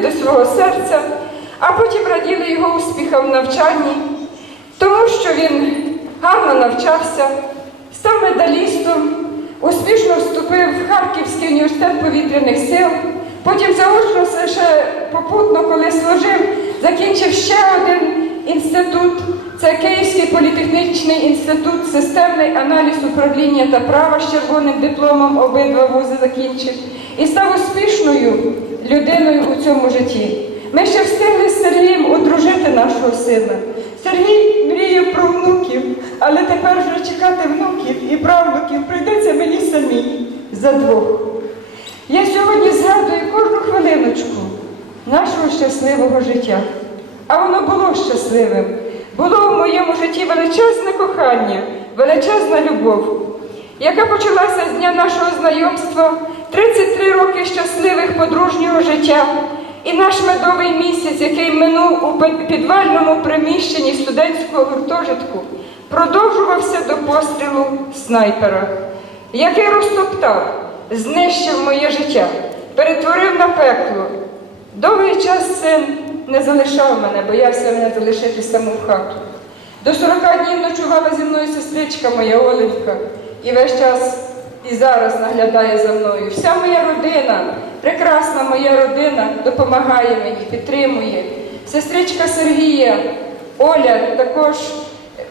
до свого серця, а потім раділи його успіхам в навчанні, тому що він гарно навчався, став медалістом, успішно вступив в Харківський університет повітряних сил, потім заочно ще попутно, коли служив, закінчив ще один інститут. Це Київський політехнічний інститут, системний аналіз управління та права з червоним дипломом обидва вузи закінчив і став успішною людиною у цьому житті. Ми ще встигли з Сергієм одружити нашого сина. Сергій мріяв про внуків, але тепер вже чекати внуків і правнуків прийдеться мені самій за двох. Я сьогодні згадую кожну хвилиночку нашого щасливого життя. А воно було щасливим. Було в моєму житті величезне кохання, величезна любов, яка почалася з дня нашого знайомства, 33 роки щасливих подружнього життя і наш медовий місяць, який минув у підвальному приміщенні студентського гуртожитку, продовжувався до пострілу снайпера, який розтоптав, знищив моє життя, перетворив на пекло. Довгий час син не залишав мене, боявся мене залишити саму хату. До 40 днів ночувала зі мною сестричка моя Оленька, і весь час і зараз наглядає за мною. Вся моя родина, прекрасна моя родина, допомагає мені, підтримує. Сестричка Сергія, Оля також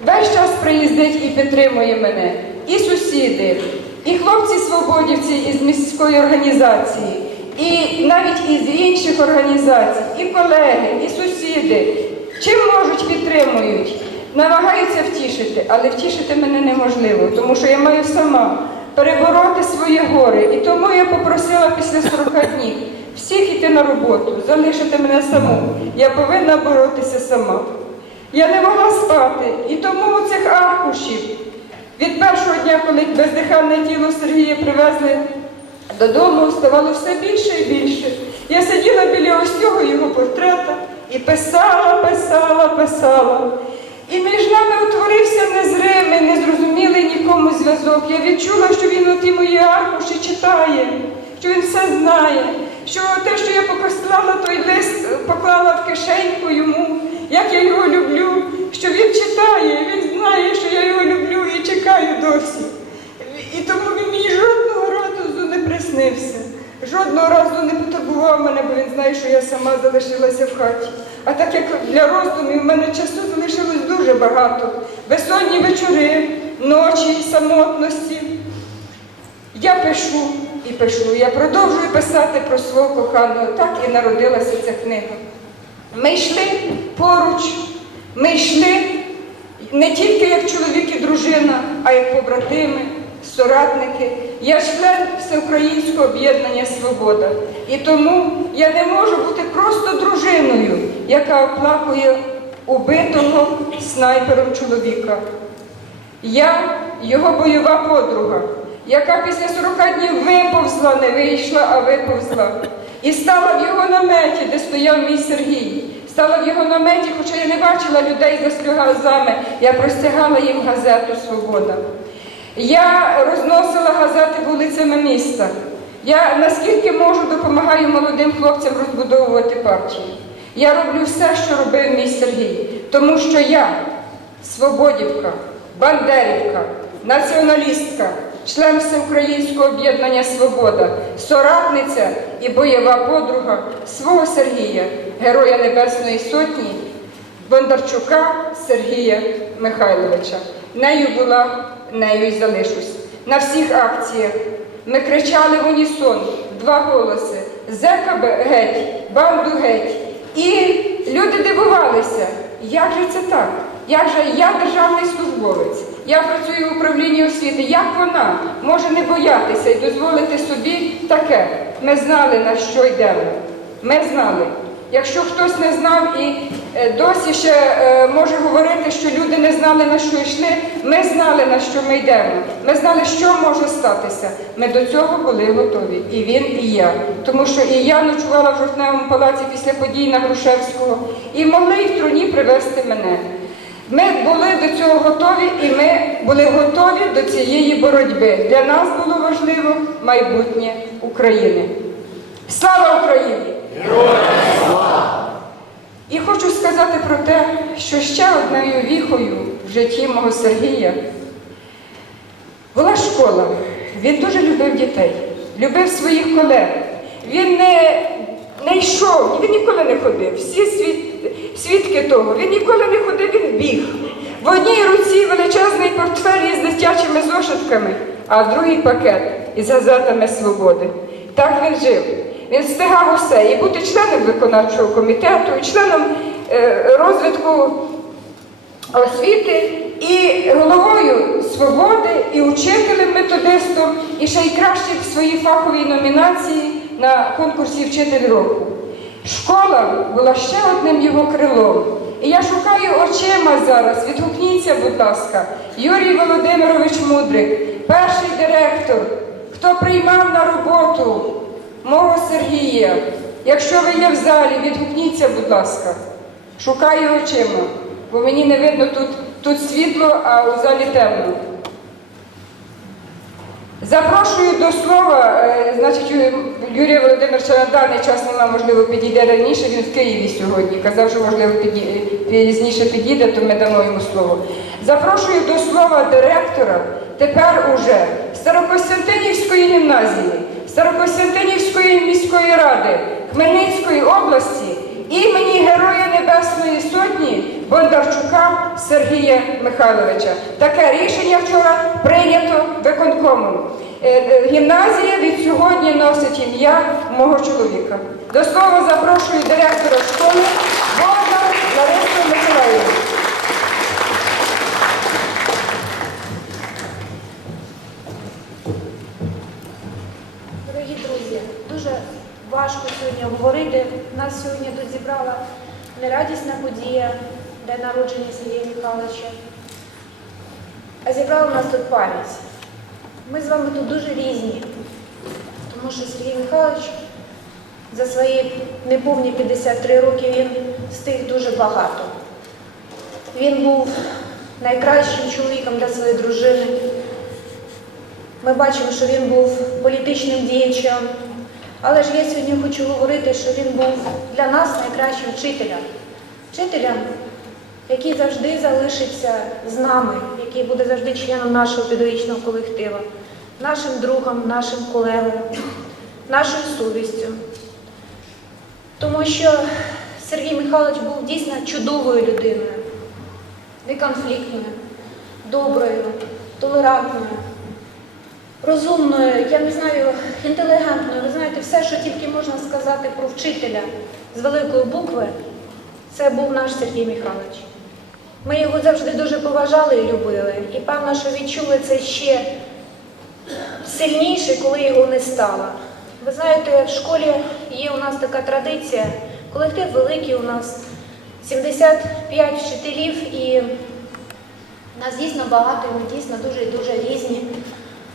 весь час приїздить і підтримує мене. І сусіди, і хлопці-свободівці із міської організації. І навіть із інших організацій, і колеги, і сусіди, чим можуть підтримують, намагаються втішити, але втішити мене неможливо, тому що я маю сама перебороти своє горе. І тому я попросила після 40 днів всіх іти на роботу, залишити мене саму. Я повинна боротися сама. Я не могла спати, і тому у цих аркушів від першого дня, коли бездиханне тіло Сергія привезли. Додому ставало все більше і більше. Я сиділа біля ось цього його портрета і писала, писала, писала. І між нами утворився незримий, незрозумілий нікому зв'язок. Я відчула, що він оті мої аркуші читає, що він все знає, що те, що я покослала той лист, поклала в кишеньку йому, як я його люблю, що він читає, він знає, що я його люблю і чекаю досі. І тому він мені жодного разу не приснився. Жодного разу не потурбував знає, що я сама залишилася в хаті. А так як для роздумів в мене часу залишилось дуже багато. Безсонні вечори, ночі, самотності. Я пишу і пишу. Я продовжую писати про свого коханого. Так і народилася ця книга. Ми йшли поруч, ми йшли не тільки як чоловік і дружина, а як побратими, соратники. Я член Всеукраїнського об'єднання Свобода. І тому я не можу бути просто дружиною, яка оплакує убитого снайпером чоловіка. Я його бойова подруга, яка після 40 днів виповзла, не вийшла, а виповзла. І стала в його наметі, де стояв мій Сергій. Стала в його наметі, хоча я не бачила людей за сльозами, я простягала їм газету Свобода. Я розносила газети вулицями міста. Я наскільки можу допомагаю молодим хлопцям розбудовувати партію. Я роблю все, що робив мій Сергій, тому що я свободівка, бандерівка, націоналістка, член Всеукраїнського об'єднання Свобода, соратниця і бойова подруга свого Сергія, Героя Небесної Сотні, Бондарчука Сергія Михайловича. Нею була, нею й залишусь. На всіх акціях ми кричали в унісон, два голоси: Зека геть, банду геть. І люди дивувалися, як же це так? Як же я державний службовець? Я працюю в управлінні освіти. Як вона може не боятися і дозволити собі таке? Ми знали, на що йдемо. Ми знали. Якщо хтось не знав і е, досі ще е, може говорити, що люди не знали, на що йшли, ми знали, на що ми йдемо. Ми знали, що може статися. Ми до цього були готові. І він, і я. Тому що і я ночувала в жовтневому палаці після подій на Грушевського, і могли і в труні привезти мене. Ми були до цього готові, і ми були готові до цієї боротьби. Для нас було важливо майбутнє України. Слава Україні! Героям і хочу сказати про те, що ще одною віхою в житті мого Сергія була школа. Він дуже любив дітей, любив своїх колег. Він не не йшов, він ніколи не ходив. Всі світ, свідки того, він ніколи не ходив, він біг. В одній руці величезний портфель із дитячими зошитками, а в другий пакет із газетами свободи. Так він жив. Він встигав усе і бути членом виконавчого комітету, і членом е, розвитку освіти і головою свободи, і учителем методистом, і ще й краще в своїй фаховій номінації на конкурсі Вчитель року. Школа була ще одним його крилом. І я шукаю очима зараз. Відгукніться, будь ласка, Юрій Володимирович Мудрик, перший директор, хто приймав на роботу мого Сергія. Якщо ви є в залі, відгукніться, будь ласка. Шукаю очима, бо мені не видно тут, тут світло, а у залі темно. Запрошую до слова, е, значить, Юрія Володимировича на даний час нема, можливо, підійде раніше, він в Києві сьогодні. Казав, що можливо пізніше підійде, то ми дамо йому слово. Запрошую до слова директора тепер уже Старокостянтинівської гімназії, Старокостянтинівської міської ради Хмельницької області імені Героя Небесної Сотні Бондарчука Сергія Михайловича. Таке рішення вчора прийнято виконкомом. Е, е, Гімназія від сьогодні носить ім'я мого чоловіка. До слова запрошую директора школи говорити. Нас сьогодні тут зібрала нерадісна подія, день народження Сергія Михайловича. А зібрала нас тут пам'ять. Ми з вами тут дуже різні, тому що Сергій Михайлович за свої неповні 53 роки він встиг дуже багато. Він був найкращим чоловіком для своєї дружини. Ми бачимо, що він був політичним діячем. Але ж я сьогодні хочу говорити, що він був для нас найкращим вчителем. Вчителем, який завжди залишиться з нами, який буде завжди членом нашого педагогічного колективу, нашим другом, нашим колегою, нашою совістю. Тому що Сергій Михайлович був дійсно чудовою людиною, неконфліктною, доброю, толерантною розумною, я не знаю, інтелігентною. Ви знаєте, все, що тільки можна сказати про вчителя з великої букви, це був наш Сергій Михайлович. Ми його завжди дуже поважали і любили. І певно, що відчули це ще сильніше, коли його не стало. Ви знаєте, в школі є у нас така традиція, колектив великий у нас, 75 вчителів, і нас дійсно багато, і ми дійсно дуже і дуже різні.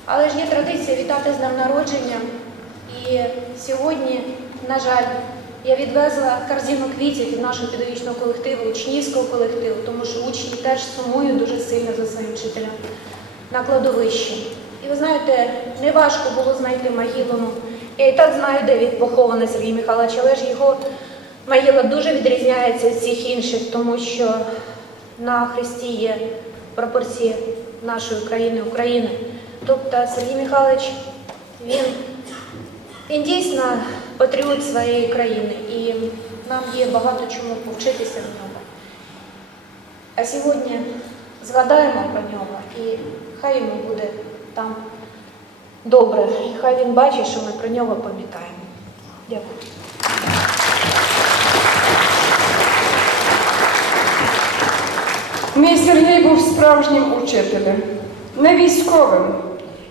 Але ж є традиція вітати з днем народження. І сьогодні, на жаль, я відвезла корзину квітів від нашого педагогічного колективу, учнівського колективу, тому що учні теж сумують дуже сильно за своїм вчителем на кладовищі. І ви знаєте, неважко було знайти могилу. Я і так знаю, де він похований Сергій Михайлович, але ж його могила дуже відрізняється від всіх інших, тому що на хресті є пропорції нашої країни України. Тобто Сергій Михайлович, він, він дійсно патріот своєї країни, і нам є багато чому повчитися в нього. А сьогодні згадаємо про нього, і хай йому буде там добре, і хай він бачить, що ми про нього пам'ятаємо. Дякую. Мій Сергій був справжнім учителем, не військовим,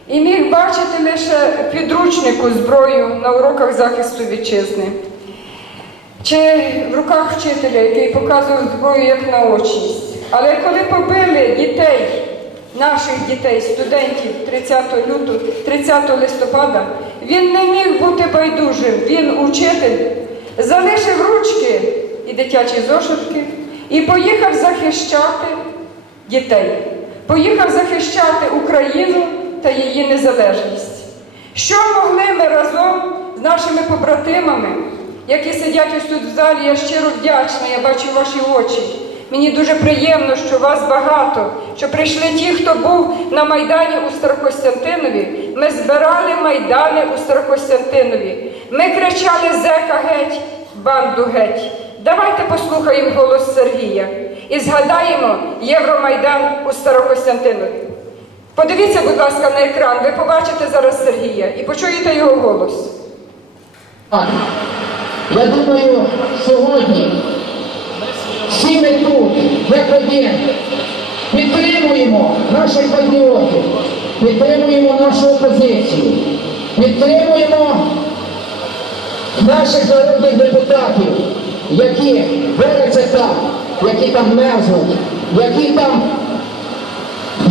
і міг бачити лише підручнику зброю на уроках захисту вітчизни. Чи в руках вчителя, який показував зброю як наочність. Але коли побили дітей, наших дітей, студентів 30 лютого, 30 листопада, він не міг бути байдужим. Він, учитель, залишив ручки і дитячі зошитки і поїхав захищати дітей. Поїхав захищати Україну та її незалежність. Що могли ми разом з нашими побратимами, які сидять ось тут в залі, я щиро вдячна, я бачу ваші очі. Мені дуже приємно, що вас багато, що прийшли ті, хто був на Майдані у Старокостянтинові. Ми збирали майдани у Старокостянтинові. Ми кричали зека геть, банду геть. Давайте послухаємо голос Сергія і згадаємо Євромайдан у Старокостянтинові. Подивіться, будь ласка, на екран. Ви побачите зараз Сергія і почуєте його голос. Так, Я думаю, сьогодні всі ми тут, як один, підтримуємо наших патріотів, підтримуємо нашу опозицію, підтримуємо наших народних депутатів, які борються там, які там мерзнуть, які там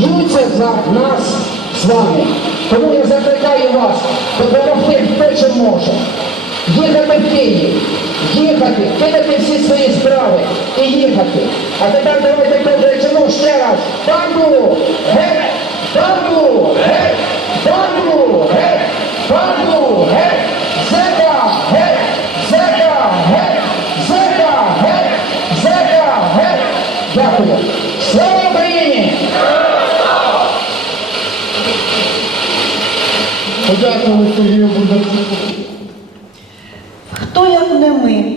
б'ються за нас з вами. Тому я закликаю вас допомогти хто чим може. Їхати в Київ, їхати, кидати всі свої справи і їхати. А тепер давайте покричимо ще раз. Банду! Геть! Банду! Геть! Банду! Геть! Банду! Геть! Подякували Сергію Бондарчуку. Хто як не ми,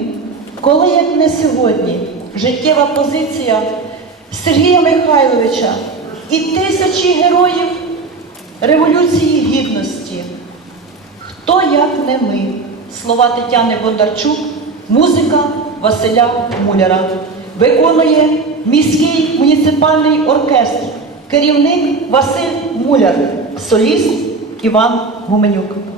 коли як не сьогодні, життєва позиція Сергія Михайловича і тисячі героїв Революції Гідності. Хто як не ми? Слова Тетяни Бондарчук, музика Василя Муляра. Виконує міський муніципальний оркестр, керівник Василь Муляр, соліст Іван Гуменюк.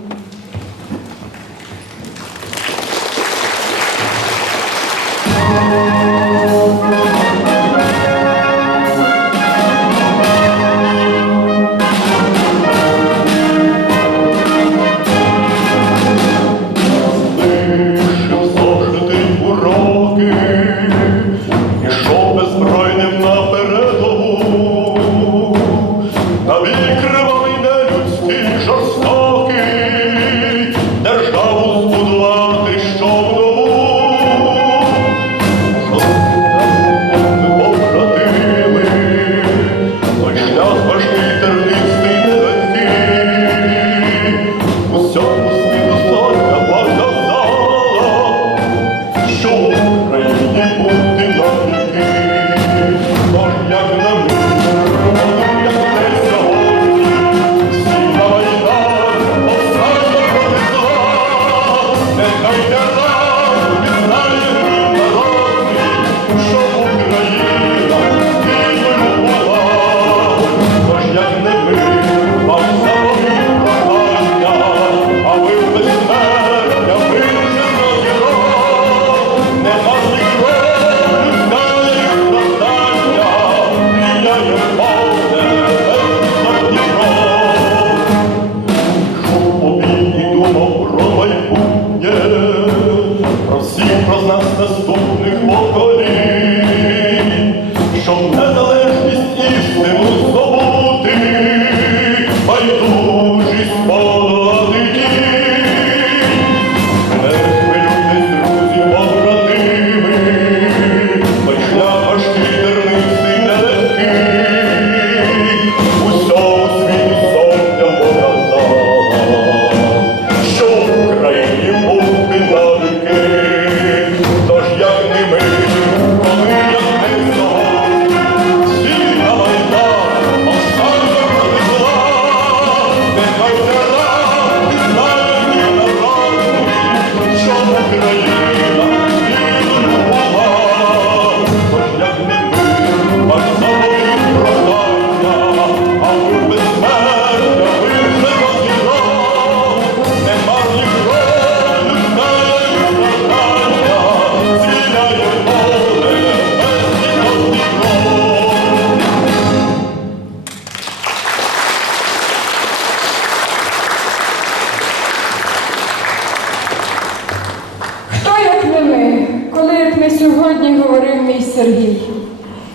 Не сьогодні говорив мій Сергій.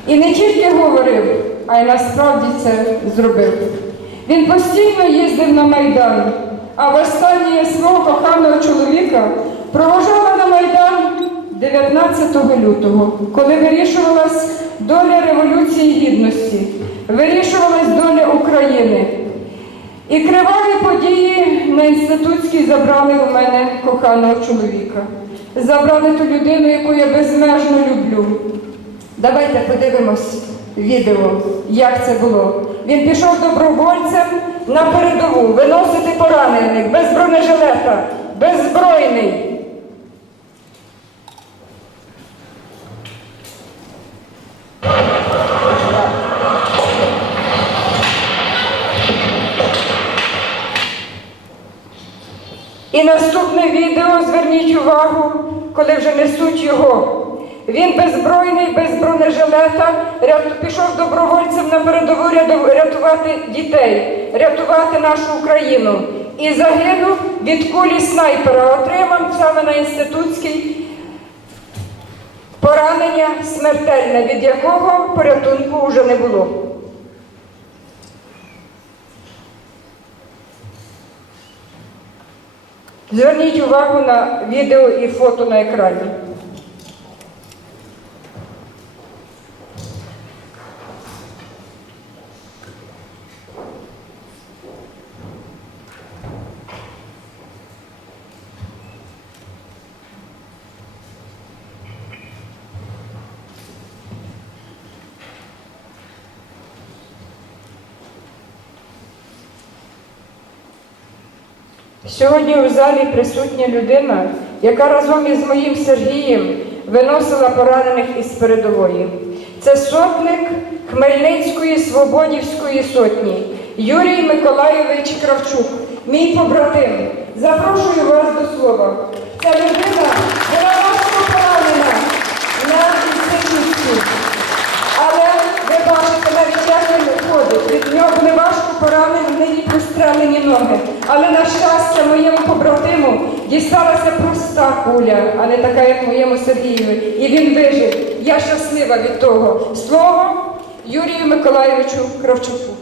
І не тільки говорив, а й насправді це зробив. Він постійно їздив на Майдан, а в останнє свого коханого чоловіка провожала на Майдан 19 лютого, коли вирішувалась доля Революції Гідності, вирішувалась доля України. І криваві події на інститутській забрали у мене коханого чоловіка. Забрали ту людину, яку я безмежно люблю. Давайте подивимось відео, як це було. Він пішов добровольцем на передову виносити поранених без бронежилета, беззбройний. І наступне відео зверніть увагу, коли вже несуть його. Він беззбройний, без бронежилета, пішов добровольцем на передову рятувати дітей, рятувати нашу Україну. І загинув від кулі снайпера, отримав саме на інститутській поранення смертельне, від якого порятунку вже не було. Зверніть увагу на відео і фото на екрані. Сьогодні у залі присутня людина, яка разом із моїм Сергієм виносила поранених із передової. Це сотник Хмельницької Свободівської сотні Юрій Миколайович Кравчук, мій побратим. Запрошую вас до слова. Ця людина була важко поранена на інституції. Але ви бачите, навіть як він ходить, від нього не важко поранені, нині прострелені ноги. Але на щастя моєму побратиму дісталася проста куля, а не така, як моєму Сергієві. І він вижив. Я щаслива від того. Слово Юрію Миколайовичу Кравчуку.